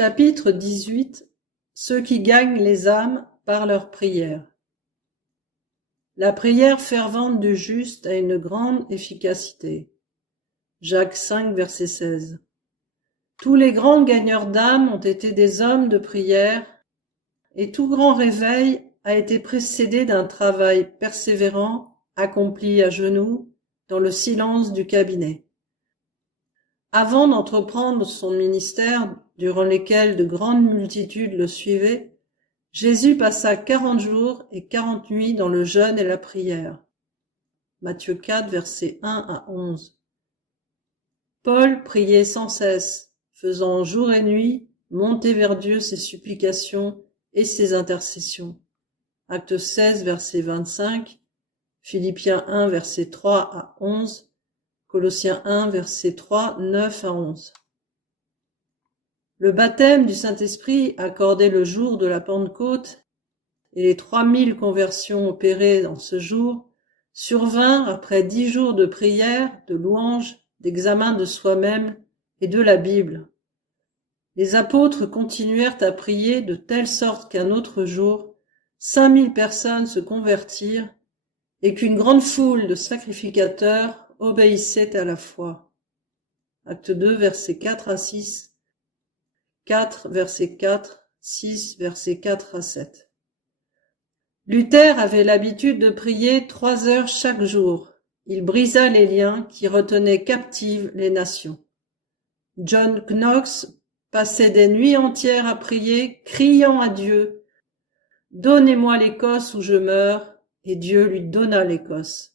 Chapitre 18. Ceux qui gagnent les âmes par leur prière. La prière fervente du juste a une grande efficacité. Jacques 5, verset 16. Tous les grands gagneurs d'âmes ont été des hommes de prière, et tout grand réveil a été précédé d'un travail persévérant, accompli à genoux, dans le silence du cabinet. Avant d'entreprendre son ministère, durant lesquels de grandes multitudes le suivaient, Jésus passa 40 jours et 40 nuits dans le jeûne et la prière. Matthieu 4, versets 1 à 11. Paul priait sans cesse, faisant jour et nuit monter vers Dieu ses supplications et ses intercessions. Acte 16, verset 25, Philippiens 1, verset 3 à 11, Colossiens 1, verset 3, 9 à 11. Le baptême du Saint-Esprit accordé le jour de la Pentecôte et les 3000 conversions opérées dans ce jour survinrent après 10 jours de prière, de louange, d'examen de soi-même et de la Bible. Les apôtres continuèrent à prier de telle sorte qu'un autre jour, 5000 personnes se convertirent et qu'une grande foule de sacrificateurs obéissait à la foi. Acte 2, versets 4 à 6, 4, verset 4, 6, verset 4 à 7. Luther avait l'habitude de prier 3 heures chaque jour. Il brisa les liens qui retenaient captives les nations. John Knox passait des nuits entières à prier, criant à Dieu « Donnez-moi l'Écosse où je meurs », et Dieu lui donna l'Écosse.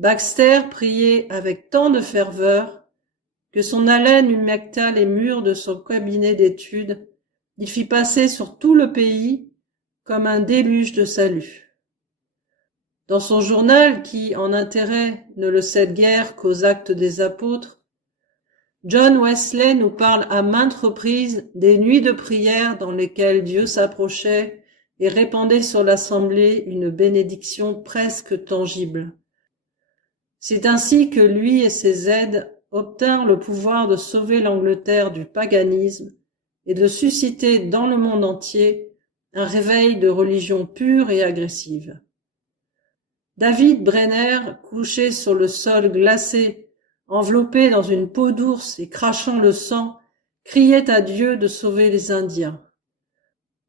Baxter priait avec tant de ferveur que son haleine humecta les murs de son cabinet d'études. Il fit passer sur tout le pays comme un déluge de salut. Dans son journal, qui, en intérêt, ne le cède guère qu'aux actes des apôtres, John Wesley nous parle à maintes reprises des nuits de prière dans lesquelles Dieu s'approchait et répandait sur l'assemblée une bénédiction presque tangible. C'est ainsi que lui et ses aides obtinrent le pouvoir de sauver l'Angleterre du paganisme et de susciter dans le monde entier un réveil de religion pure et agressive. David Brenner, couché sur le sol glacé, enveloppé dans une peau d'ours et crachant le sang, criait à Dieu de sauver les Indiens.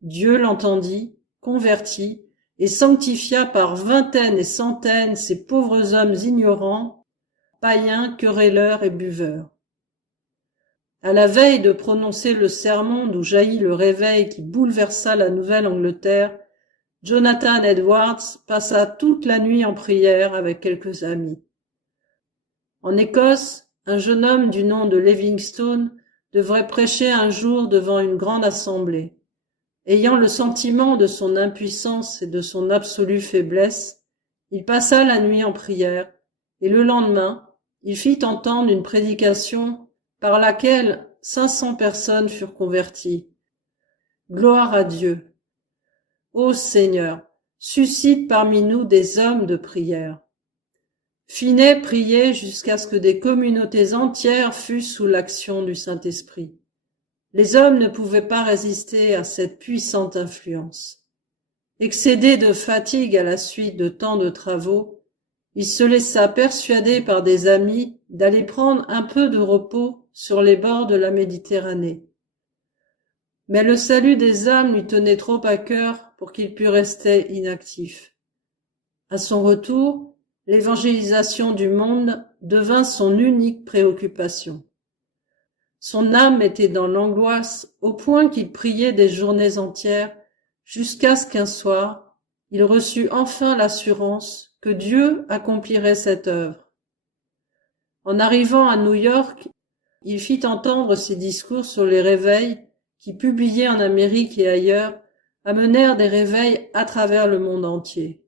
Dieu l'entendit, convertit, et sanctifia par vingtaines et centaines ces pauvres hommes ignorants, païens, querelleurs et buveurs. À la veille de prononcer le sermon d'où jaillit le réveil qui bouleversa la Nouvelle-Angleterre, Jonathan Edwards passa toute la nuit en prière avec quelques amis. En Écosse, un jeune homme du nom de Livingstone devrait prêcher un jour devant une grande assemblée. Ayant le sentiment de son impuissance et de son absolue faiblesse, il passa la nuit en prière, et le lendemain, il fit entendre une prédication par laquelle 500 personnes furent converties. Gloire à Dieu! Ô Seigneur, suscite parmi nous des hommes de prière. Finet priait jusqu'à ce que des communautés entières fussent sous l'action du Saint-Esprit. Les hommes ne pouvaient pas résister à cette puissante influence. Excédé de fatigue à la suite de tant de travaux, il se laissa persuader par des amis d'aller prendre un peu de repos sur les bords de la Méditerranée. Mais le salut des âmes lui tenait trop à cœur pour qu'il pût rester inactif. À son retour, l'évangélisation du monde devint son unique préoccupation. Son âme était dans l'angoisse au point qu'il priait des journées entières jusqu'à ce qu'un soir, il reçut enfin l'assurance que Dieu accomplirait cette œuvre. En arrivant à New York, il fit entendre ses discours sur les réveils qui, publiés en Amérique et ailleurs, amenèrent des réveils à travers le monde entier.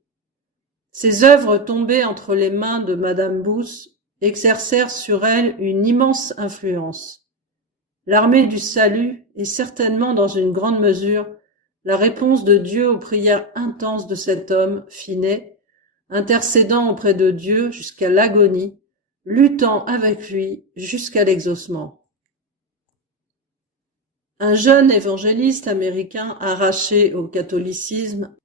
Ses œuvres tombées entre les mains de Madame Booth exercèrent sur elle une immense influence. L'armée du salut est certainement dans une grande mesure la réponse de Dieu aux prières intenses de cet homme, Finet, intercédant auprès de Dieu jusqu'à l'agonie, luttant avec lui jusqu'à l'exaucement. Un jeune évangéliste américain arraché au catholicisme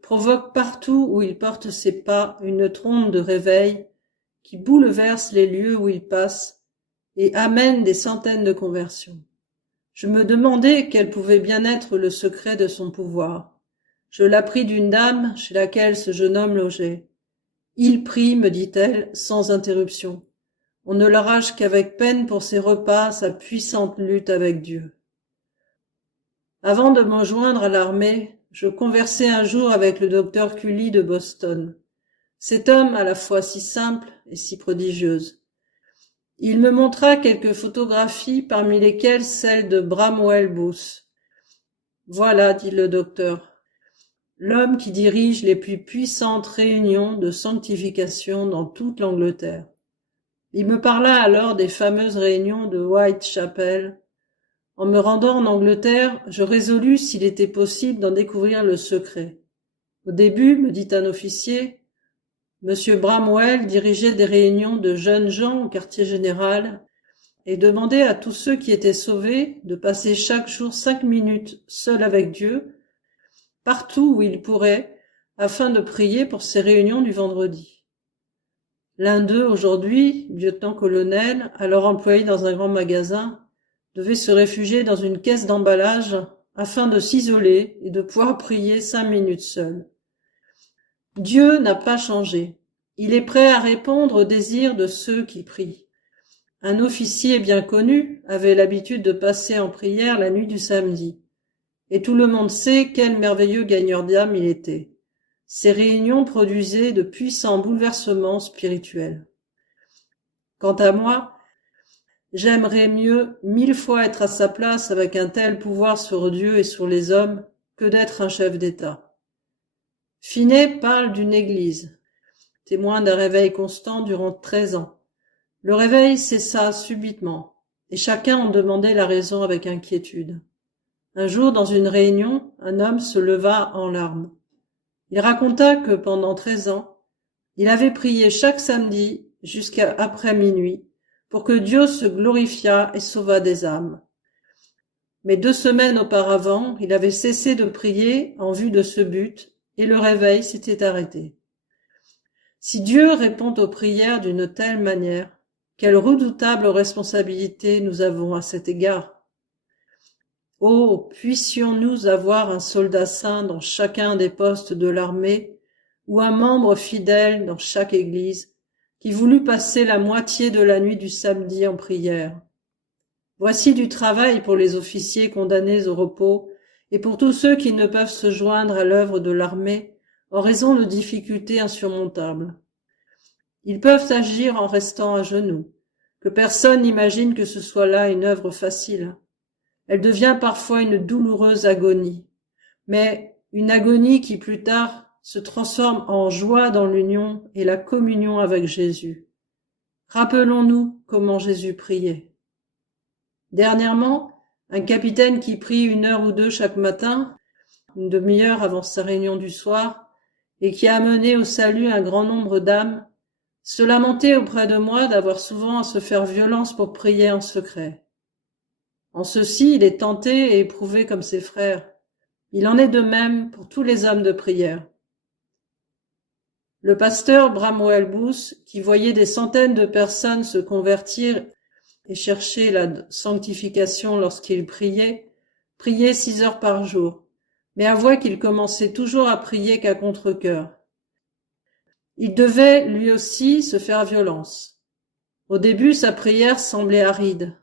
provoque partout où il porte ses pas une trombe de réveil qui bouleverse les lieux où il passe et amène des centaines de conversions. Je me demandais quel pouvait bien être le secret de son pouvoir. Je l'appris d'une dame chez laquelle ce jeune homme logeait. Il prie, me dit-elle, sans interruption. On ne l'arrache qu'avec peine pour ses repas, sa puissante lutte avec Dieu. Avant de me joindre à l'armée, je conversai un jour avec le docteur Cully de Boston. Cet homme à la fois si simple et si prodigieuse. Il me montra quelques photographies parmi lesquelles celle de Bramwell Booth. Voilà, dit le docteur, l'homme qui dirige les plus puissantes réunions de sanctification dans toute l'Angleterre. Il me parla alors des fameuses réunions de Whitechapel. En me rendant en Angleterre, je résolus s'il était possible d'en découvrir le secret. Au début, me dit un officier, Monsieur Bramwell dirigeait des réunions de jeunes gens au quartier général et demandait à tous ceux qui étaient sauvés de passer chaque jour 5 minutes seuls avec Dieu, partout où ils pourraient, afin de prier pour ces réunions du vendredi. L'un d'eux, aujourd'hui, lieutenant-colonel, alors employé dans un grand magasin, devait se réfugier dans une caisse d'emballage afin de s'isoler et de pouvoir prier 5 minutes seul. Dieu n'a pas changé. Il est prêt à répondre aux désirs de ceux qui prient. Un officier bien connu avait l'habitude de passer en prière la nuit du samedi. Et tout le monde sait quel merveilleux gagneur d'âme il était. Ces réunions produisaient de puissants bouleversements spirituels. Quant à moi, j'aimerais mieux 1000 fois être à sa place avec un tel pouvoir sur Dieu et sur les hommes que d'être un chef d'État. Finet parle d'une église, témoin d'un réveil constant durant 13 ans. Le réveil cessa subitement, et chacun en demandait la raison avec inquiétude. Un jour, dans une réunion, un homme se leva en larmes. Il raconta que pendant 13 ans, il avait prié chaque samedi jusqu'à après minuit pour que Dieu se glorifiât et sauvât des âmes. Mais 2 semaines auparavant, il avait cessé de prier en vue de ce but et le réveil s'était arrêté. Si Dieu répond aux prières d'une telle manière, quelle redoutable responsabilité nous avons à cet égard. Oh, puissions-nous avoir un soldat saint dans chacun des postes de l'armée, ou un membre fidèle dans chaque église, qui voulut passer la moitié de la nuit du samedi en prière. Voici du travail pour les officiers condamnés au repos, et pour tous ceux qui ne peuvent se joindre à l'œuvre de l'armée, en raison de difficultés insurmontables. Ils peuvent agir en restant à genoux, que personne n'imagine que ce soit là une œuvre facile. Elle devient parfois une douloureuse agonie, mais une agonie qui plus tard se transforme en joie dans l'union et la communion avec Jésus. Rappelons-nous comment Jésus priait. Dernièrement, un capitaine qui prie 1 heure ou 2 chaque matin, une demi-heure avant sa réunion du soir, et qui a amené au salut un grand nombre d'âmes, se lamentait auprès de moi d'avoir souvent à se faire violence pour prier en secret. En ceci, il est tenté et éprouvé comme ses frères. Il en est de même pour tous les hommes de prière. Le pasteur Bramwell Booth, qui voyait des centaines de personnes se convertir et chercher la sanctification lorsqu'il priait 6 heures par jour, mais avouait qu'il commençait toujours à prier qu'à contre-cœur. Il devait, lui aussi, se faire violence. Au début, sa prière semblait aride,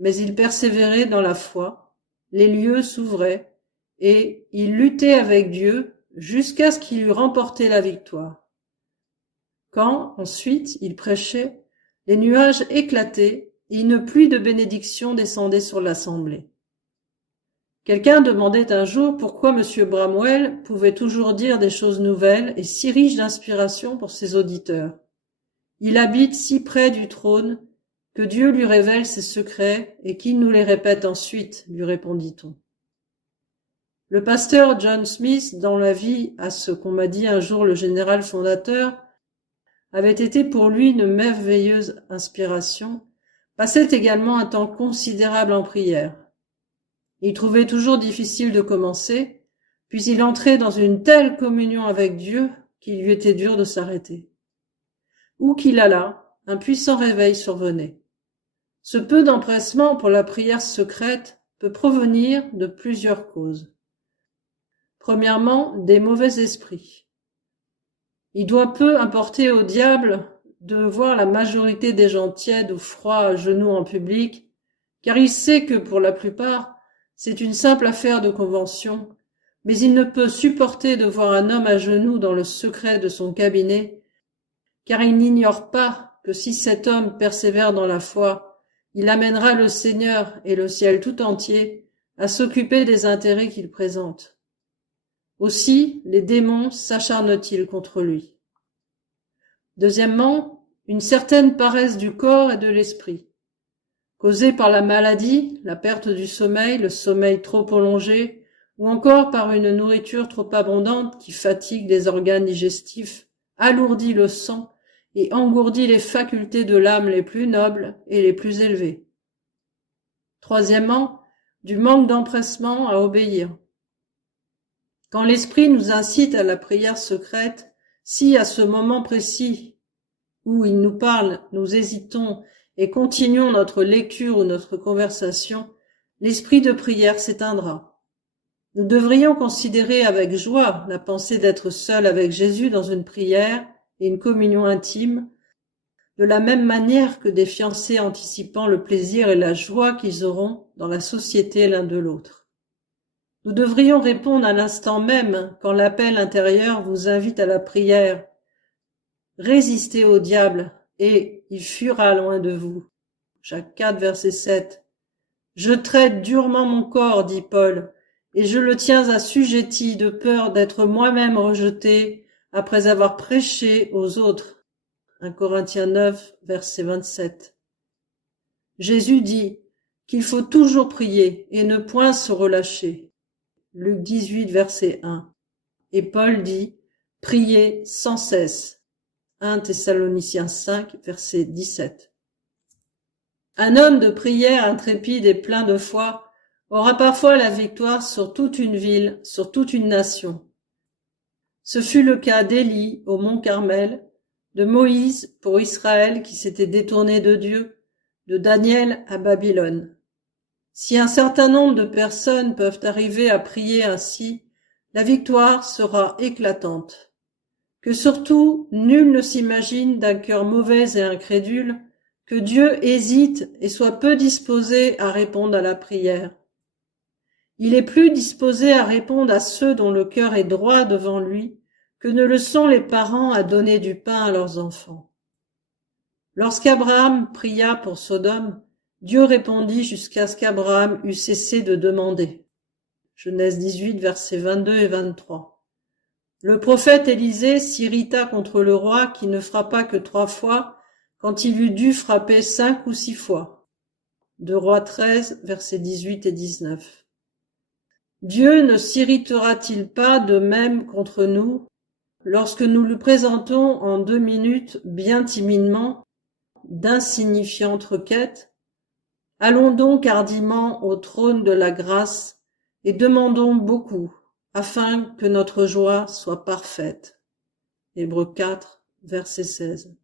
mais il persévérait dans la foi, les lieux s'ouvraient, et il luttait avec Dieu jusqu'à ce qu'il eût remporté la victoire. Quand, ensuite, il prêchait, les nuages éclataient et une pluie de bénédictions descendait sur l'assemblée. Quelqu'un demandait un jour pourquoi M. Bramwell pouvait toujours dire des choses nouvelles et si riches d'inspiration pour ses auditeurs. Il habite si près du trône que Dieu lui révèle ses secrets et qu'il nous les répète ensuite, lui répondit-on. Le pasteur John Smith, dont la vie, à ce qu'on m'a dit un jour le général fondateur, avait été pour lui une merveilleuse inspiration, passait également un temps considérable en prière. Il trouvait toujours difficile de commencer, puis il entrait dans une telle communion avec Dieu qu'il lui était dur de s'arrêter. Où qu'il allât, un puissant réveil survenait. Ce peu d'empressement pour la prière secrète peut provenir de plusieurs causes. Premièrement, des mauvais esprits. Il doit peu importer au diable de voir la majorité des gens tièdes ou froids à genoux en public, car il sait que, pour la plupart, c'est une simple affaire de convention, mais il ne peut supporter de voir un homme à genoux dans le secret de son cabinet, car il n'ignore pas que si cet homme persévère dans la foi, il amènera le Seigneur et le ciel tout entier à s'occuper des intérêts qu'il présente. Aussi, les démons s'acharnent-ils contre lui. Deuxièmement, une certaine paresse du corps et de l'esprit, causée par la maladie, la perte du sommeil, le sommeil trop prolongé, ou encore par une nourriture trop abondante qui fatigue les organes digestifs, alourdit le sang et engourdit les facultés de l'âme les plus nobles et les plus élevées. Troisièmement, du manque d'empressement à obéir. Quand l'Esprit nous incite à la prière secrète, si à ce moment précis où il nous parle, nous hésitons et continuons notre lecture ou notre conversation, l'esprit de prière s'éteindra. Nous devrions considérer avec joie la pensée d'être seuls avec Jésus dans une prière et une communion intime, de la même manière que des fiancés anticipant le plaisir et la joie qu'ils auront dans la société l'un de l'autre. Nous devrions répondre à l'instant même quand l'appel intérieur vous invite à la prière. Résistez au diable, et il fuira loin de vous. Jacques 4, verset 7. Je traite durement mon corps, dit Paul, et je le tiens assujetti de peur d'être moi-même rejeté après avoir prêché aux autres. 1 Corinthiens 9, verset 27. Jésus dit qu'il faut toujours prier et ne point se relâcher. Luc 18, verset 1. Et Paul dit « Priez sans cesse ». 1 Thessaloniciens 5, verset 17. Un homme de prière intrépide et plein de foi aura parfois la victoire sur toute une ville, sur toute une nation. Ce fut le cas d'Élie au mont Carmel, de Moïse pour Israël qui s'était détourné de Dieu, de Daniel à Babylone. Si un certain nombre de personnes peuvent arriver à prier ainsi, la victoire sera éclatante. Que surtout nul ne s'imagine d'un cœur mauvais et incrédule que Dieu hésite et soit peu disposé à répondre à la prière. Il est plus disposé à répondre à ceux dont le cœur est droit devant lui que ne le sont les parents à donner du pain à leurs enfants. Lorsqu'Abraham pria pour Sodome, Dieu répondit jusqu'à ce qu'Abraham eût cessé de demander. Genèse 18, versets 22 et 23. Le prophète Élisée s'irrita contre le roi qui ne frappa que 3 fois quand il eut dû frapper 5 ou 6 fois. 2 Rois 13, versets 18 et 19. Dieu ne s'irritera-t-il pas de même contre nous lorsque nous lui présentons en 2 minutes, bien timidement, d'insignifiantes requêtes? Allons donc hardiment au trône de la grâce et demandons beaucoup, afin que notre joie soit parfaite. Hébreux 4, verset 16.